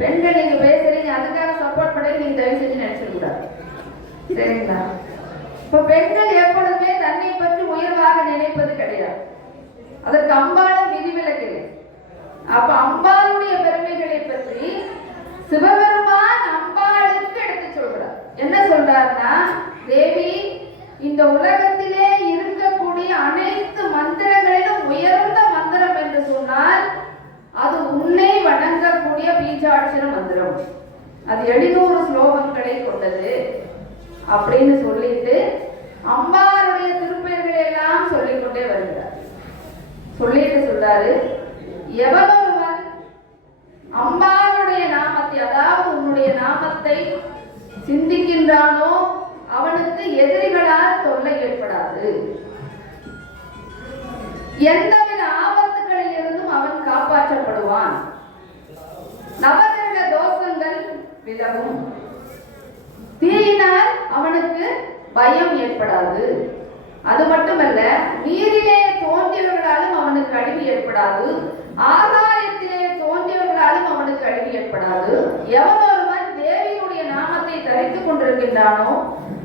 பெண்கள் நீங்க பேசுறீங்க அதுக்காக சப்போர்ட் பண்ணி நீங்க தயவு செஞ்சு நினைச்சிடக்கூடாது, சரிங்களா? இப்ப பெண்கள் எப்பொழுதுமே தன்னை பற்றி உயர்வாக நினைப்பது கிடையாது. அதற்கு அம்பாளும் விதிவிலக்கு இல்லை. அப்ப அம்பாளுடைய பெருமைகளை பற்றி சிவபெருமான் அம்பாளுக்கு எடுத்து சொல்றார். என்ன சொல்றாருன்னா, தேவி, இந்த உலகத்திலே இருக்கக்கூடிய அனைத்து மந்திரங்களிலும் உயர்ந்த மந்திரம் என்று சொன்னால் அது உன்னை வணங்கக்கூடிய பீஜாட்சர மந்திரம். அது 700 ஸ்லோகங்களை கொண்டது அப்படின்னு சொல்லிட்டு அம்பாளுடைய திருப்பெயர்களை எல்லாம் சொல்லிக்கொண்டே வருகிறார். சொல்லிட்டு சொல்றாரு, எவனொருவன் அம்பாளுடைய நாமத்தை, அதாவது உன்னுடைய நாமத்தை சிந்திக்கின்றானோ அவனுக்கு எதிரிகளால் தொல்லை ஏற்படாது. எந்தவித ஆபத்துகளில் இருந்தும் அவன் காப்பாற்றப்படுவான். நவகிரக தோஷங்கள் விலகும். தீயினால் அவனுக்கு பயம் ஏற்படாது. அது மட்டுமல்ல, நீரிலே தோன்றியவர்களாலும் அவனுக்கு அழிவு ஏற்படாது. ஆகாயத்திலே தோன்றியவர்களாலும் அவனுக்கு அழிவு ஏற்படாது. எவனொருவன் தேவியுடைய நாமத்தை தரித்துக் கொண்டிருக்கின்றானோ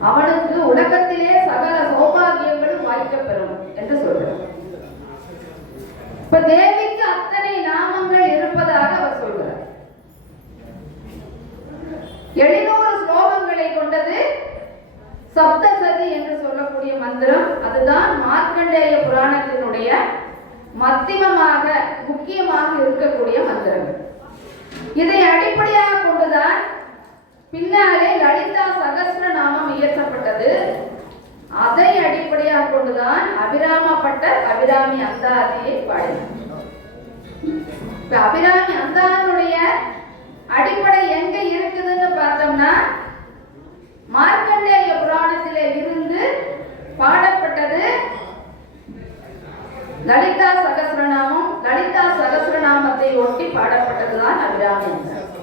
அவனுக்கு உலகத்திலே சகல சௌபாகியங்களும் வாய்க்கப்பெறும் என்று சொல்றார். இப்ப தேவிக்கு அத்தனை நாமங்கள் இருப்பதாக அவர் சொல்கிறார். 700 ஸ்லோகங்களை கொண்டது சப்தசதி என்று சொல்லக்கூடிய மந்திரம். அதுதான் மார்க்கண்டேய புராணத்தினுடைய மத்தியமமாக முக்கியமாக இருக்கக்கூடிய மந்திரங்கள். இதை அடிப்படையாக கொண்டுதான் பின்னாலே லலிதா சகஸ்ர நாமம் இயற்றப்பட்டது. அதை அடிப்படையாக கொண்டுதான் அபிராமப்பட்டர் அபிராமி அந்தாதியை பாடினார். அபிராமி அந்தானுடைய அடிப்படை எங்க இருக்குதுன்னு பார்த்தோம்னா, மார்க்கண்டேய புராணத்திலே இருந்து பாடப்பட்டது லலிதா சகஸ்ரநாமம். லலிதா சகஸ்ரநாமத்தை ஒட்டி பாடப்பட்டதுதான் அபிராமி அந்தாதி.